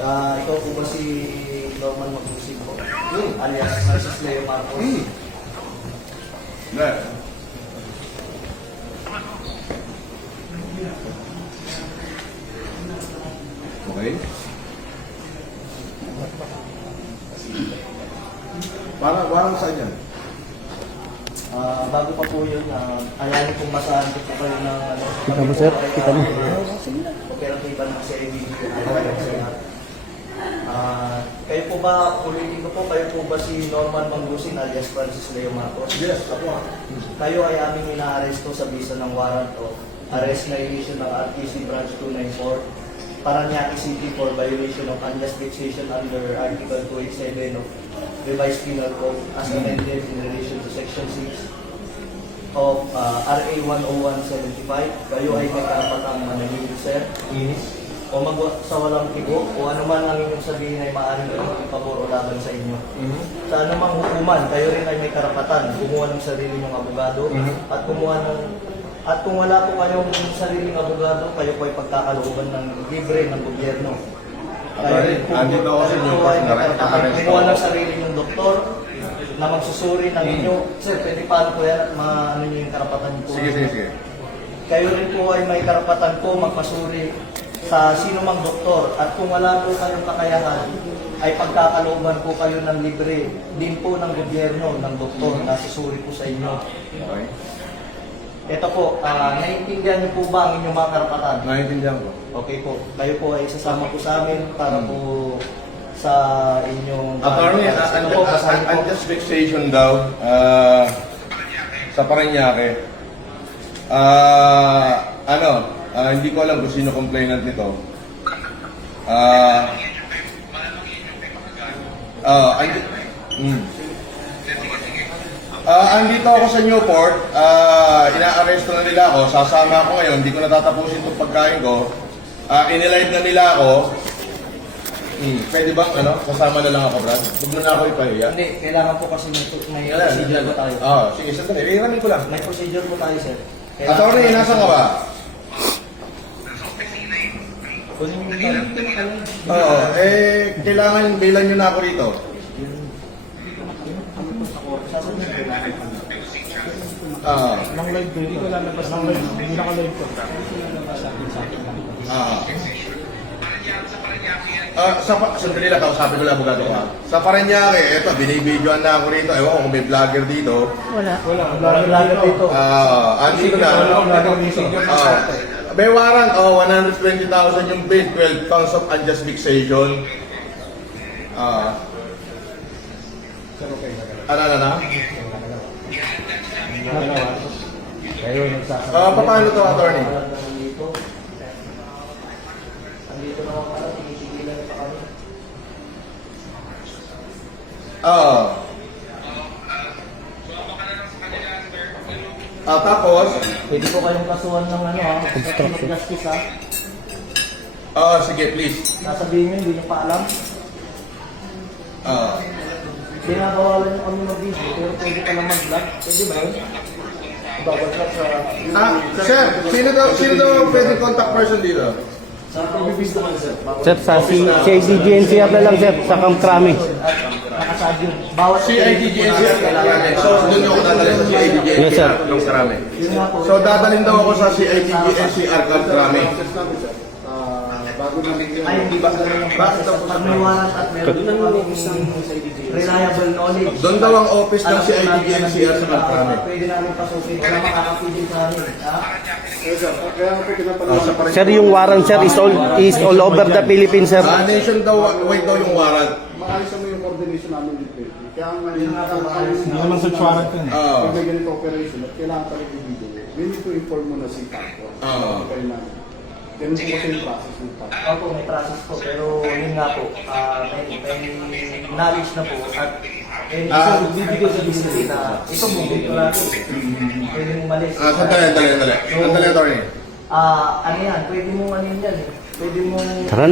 Ito po ba si Norman Magusig po? Alias Francis Leo Marcos? Right. Okay. Parang saan yan? Bago pa po yun, ayanin kong masahan ko po kayo ng Kita mo, sir? Kita mo. operatiba ng CIDG. Kayo po ba, ulitin ko po, kayo po ba si Norman Mangusig alias Francis Leo Marcos? Yes, ako. Kayo ay aming inaaresto sa bisa ng warrant of arrest na issue ng RTC Branch 294 Paranaque City for violation of unjust fixation under Article 287 of Revised Penal Code as amended in relation to Section 6 of RA 10175. Kayo ay may karapatang manahimik, sir, o sa walang tigo, o ano man ang inyong sabihin ay maaaring gawing pabor o laban sa inyo. Sa anumang hukuman, kayo rin ay may karapatan kumuha ng sarili ng abogado at kung wala po kayong sariling abogado, kayo po ay pagkakalooban ng libre ng gobyerno. Kayo rin po ay kumuha ng sarili ng doktor na magsusuri ng inyo. Sir, pwede paano po yan? Ano nyo yung karapatan po? Sige. Kayo rin po ay may karapatan po magpasuri sa sino mang doktor, at kung wala po kayong kakayahan, ay pagkakalooban po kayo ng libre din po ng gobyerno, ng doktor na susuri po sa inyo. Okay. Ito po, naiintindihan niyo po ba ang inyong mga karapatan? Naiintindihan ko. Okay po, kayo po ay sasama po sa amin para po sa inyong... Attorney, ito po, basahin po. unjust fixation daw sa Paranaque. Hindi ko alam kung sino complainant nito. Andito ako sa Newport, ina-arresto na nila ako, sasama ako ngayon, hindi ko natatapusin itong pagkain ko. Inilive na nila ako. Pwede bang sasama na lang ako, Brad? Huwag mo na ako ipahiya. Hindi, kailangan po kasi may procedure po tayo. Sige, sandali. Iramin ko lang. May procedure po tayo, sir. Attorney, nasa ka ba? Oo, kailangan bilan nyo na ako rito. Nang live ko yun. Hindi ko lalabas ng live. Hindi naka-live ko. Sandali lang, kausapin ko lang abogado ko. Sa Paranaque, eto, binibidyoan na ako rito. Ewan ko kung may vlogger dito. Wala dito. Andito na. May warrant, 120,000 yung bid, 12 counts of unjust fixation. Ano? Kayo nagsasabi. Paano to, attorney? Andito na ako pala, tinigilan pa kami. Tapos? Pwede po kayong kasuhan ng obstruction of justice, Sige, please. Sasabihin nyo, hindi nyo pa alam. Binabawalan nyo kami mag-video, pero pwede pa lang mag-vlog. Pwede ba yun? Babaglag sa... Sir, sino daw pwede contact person dito? Sa pag-video naman, sir. Sir, sa CIDG-NCR na lang, sir. Sa Camp Crame. Nakasad yun. Bawat CIDG-NCR kailangan. So, doon ako dadalhin sa CIDG-NCR. Yes, sir. Yung Krame. Yun nga po. So, dadalhin daw ako sa CIDG-NCR Camp Krame. Ay, hindi ba ganun yung process? Pag may warrant at meron po kami reliable knowledge. Doon daw ang office ng CIDG-NCR sa Camp Krame. Pwede namin pasukin. Wala makakapigil sa amin. Sir, yung warrant, sir, is all over the Philippines, sir. Nation daw, wait daw yung warrant. Maayos mo yung coordination namin with PLP. Kaya Hindi naman sa warrant yun. pag may ganito operation at kailangan talaga i-video, we need to inform mo na si Taco. Ganun po kasi yung process ng Taco. Opo, may process po. Pero yun nga po, may knowledge na po. At so, bibigay sa business na ito po, dito natin. Pwede mong malis. Sandali, attorney. Ano yan, pwede mong ano yan eh. Pwede mong... Tara